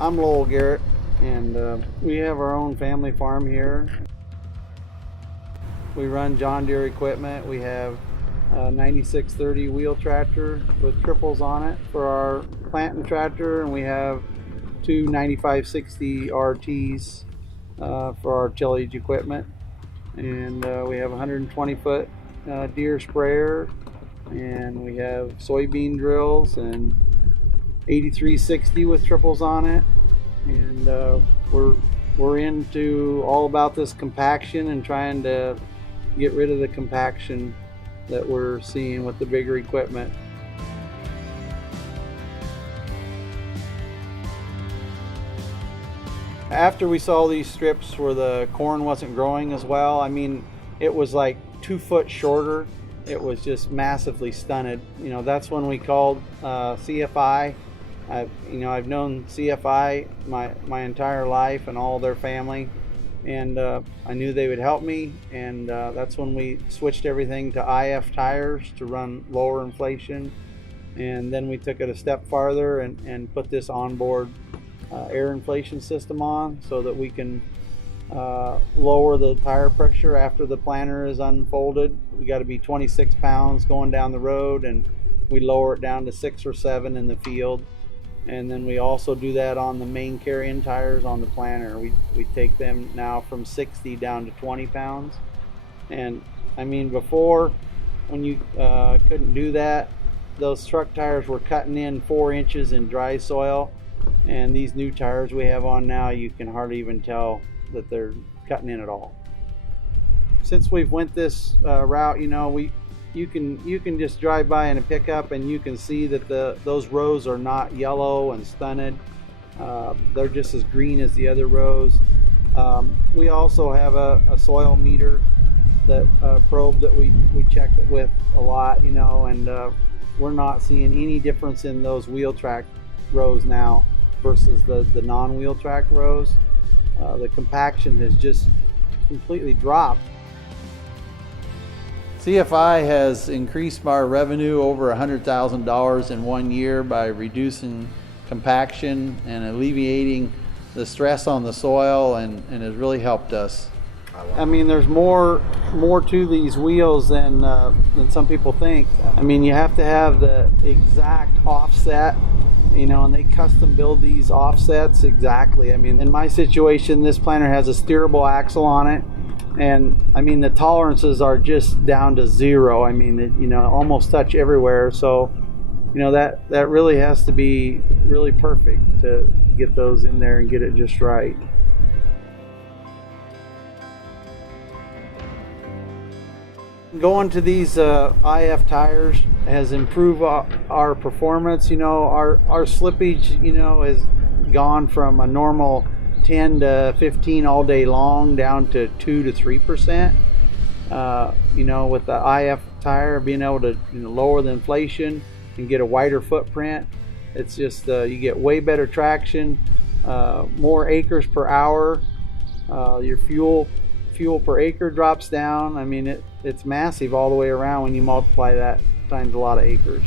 I'm Lowell Garrett, and we have our own family farm here. We run John Deere equipment. We have a 9630 wheel tractor with triples on it for our planting tractor, and we have two 9560 RTs for our tillage equipment. And we have a 120 foot Deere sprayer, and we have soybean drills and 8360 with triples on it. And we're into all about this compaction and trying to get rid of the compaction that we're seeing with the bigger equipment. After we saw these strips where the corn wasn't growing as well, I mean, it was like 2 foot shorter. It was just massively stunted. You know, that's when we called CFI. I've known CFI my entire life and all their family, and I knew they would help me, and that's when we switched everything to IF tires to run lower inflation. And then we took it a step farther and put this onboard air inflation system on so that we can lower the tire pressure after the planter is unfolded. We got to be 26 pounds going down the road, and we lower it down to 6 or 7 in the field. And then we also do that on the main carrying tires on the planter. We take them now from 60 down to 20 pounds. And I mean, before, when you couldn't do that, those truck tires were cutting in 4 inches in dry soil. And these new tires we have on now, you can hardly even tell that they're cutting in at all. Since we've went this route, you know, you can just drive by in a pickup and you can see that those rows are not yellow and stunted. They're just as green as the other rows. We also have a soil meter, that probe that we check it with a lot, you know, and we're not seeing any difference in those wheel track rows now versus the non-wheel track rows. The compaction has just completely dropped. CFI has increased our revenue over $100,000 in 1 year by reducing compaction and alleviating the stress on the soil, and has really helped us. I mean, there's more to these wheels than some people think. I mean, you have to have the exact offset, you know, and they custom build these offsets exactly. I mean, in my situation, this planter has a steerable axle on it, and I mean, the tolerances are just down to 0. I mean, you know, almost touch everywhere. So, you know, that really has to be really perfect to get those in there and get it just right. Going to these IF tires has improved our performance. You know, our slippage, you know, has gone from a normal 10 to 15 all day long down to 2 to 3%. You know, with the IF tire being able to, you know, lower the inflation and get a wider footprint, it's just you get way better traction, more acres per hour. Your fuel per acre drops down. I mean, it's massive all the way around when you multiply that times a lot of acres.